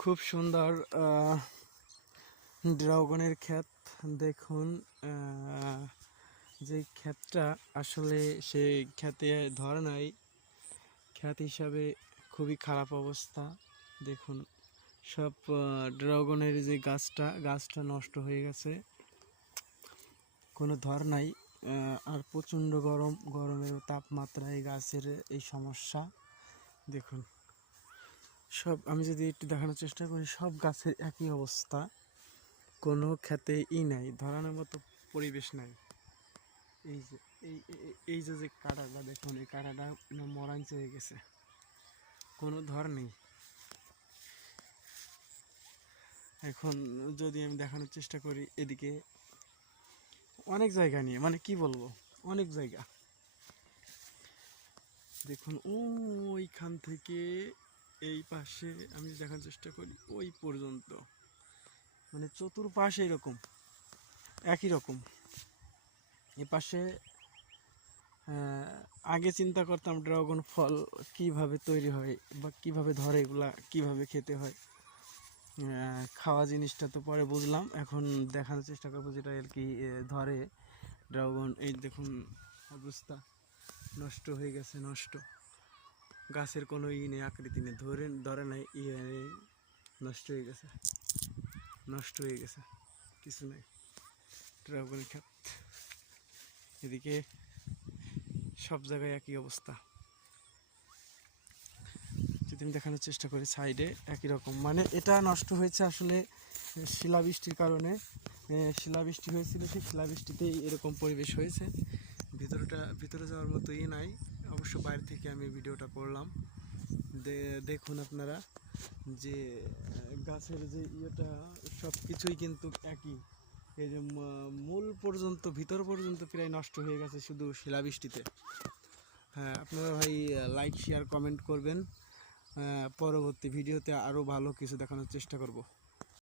খুব সুন্দর ড্রাগনের ক্ষেত দেখুন। যে ক্ষেতটা আসলে সেই ক্ষেতে ধরে নাই, ক্ষেত হিসাবে খুবই খারাপ অবস্থা। দেখুন সব ড্রাগনের যে গাছটা নষ্ট হয়ে গেছে, কোনো ধর নাই। আর প্রচণ্ড গরমের তাপমাত্রায় গাছের এই সমস্যা দেখুন। সব আমি যদি একটু দেখানোর চেষ্টা করি, সব গাছের একই অবস্থা, কোনো ক্ষেতে নাই, ধরানোর মতো পরিবেশ নাই। এই যে এই যে কাঁটাটা দেখুন, এই কাঁটাটা মরাঞ্চ হয়ে গেছে, কোনো ধর নেই। এখন যদি আমি দেখানোর চেষ্টা করি, এদিকে অনেক জায়গা নিয়ে, মানে কি বলবো, অনেক জায়গা দেখুন। ওইখান থেকে এই পাশে আমি দেখার চেষ্টা করি, ওই পর্যন্ত, মানে চতুর্পাশে এরকম একই রকম। এ পাশে আগে চিন্তা করতাম ড্রাগন ফল কিভাবে তৈরি হয় বা কিভাবে ধরে, এগুলা কিভাবে খেতে হয়, খাওয়া জিনিসটা তো পরে বুঝলাম। এখন দেখানোর চেষ্টা করবো যেটা আর কি ধরে ড্রাগন। এই দেখুন অবস্থা, নষ্ট হয়ে গেছে, নষ্ট। গাছের কোনো নেই, আকৃতি নেই, ধরে নাই, নষ্ট হয়ে গেছে, কিছু নেই। ড্রাগন ক্ষেত এদিকে সব জায়গায় একই অবস্থা। যদি আমি দেখানোর চেষ্টা করি, সাইডে একই রকম, মানে এটা নষ্ট হয়েছে আসলে শিলাবৃষ্টির কারণে। শিলাবৃষ্টি হয়েছিল, সেই শিলাবৃষ্টিতেই এরকম পরিবেশ হয়েছে। ভিতরে যাওয়ার মতো নাই, অবশ্য বাইরে থেকে আমি ভিডিওটা করলাম। দেখুন আপনারা যে গাছের যে সব কিছুই কিন্তু একই। এই যে মূল পর্যন্ত, ভিতর পর্যন্ত প্রায় নষ্ট হয়ে গেছে শুধু শিলাবৃষ্টিতে। হ্যাঁ, আপনারা ভাই লাইক শেয়ার কমেন্ট করবেন। পরবর্তী ভিডিওতে আরও ভালো কিছু দেখানোর চেষ্টা করব।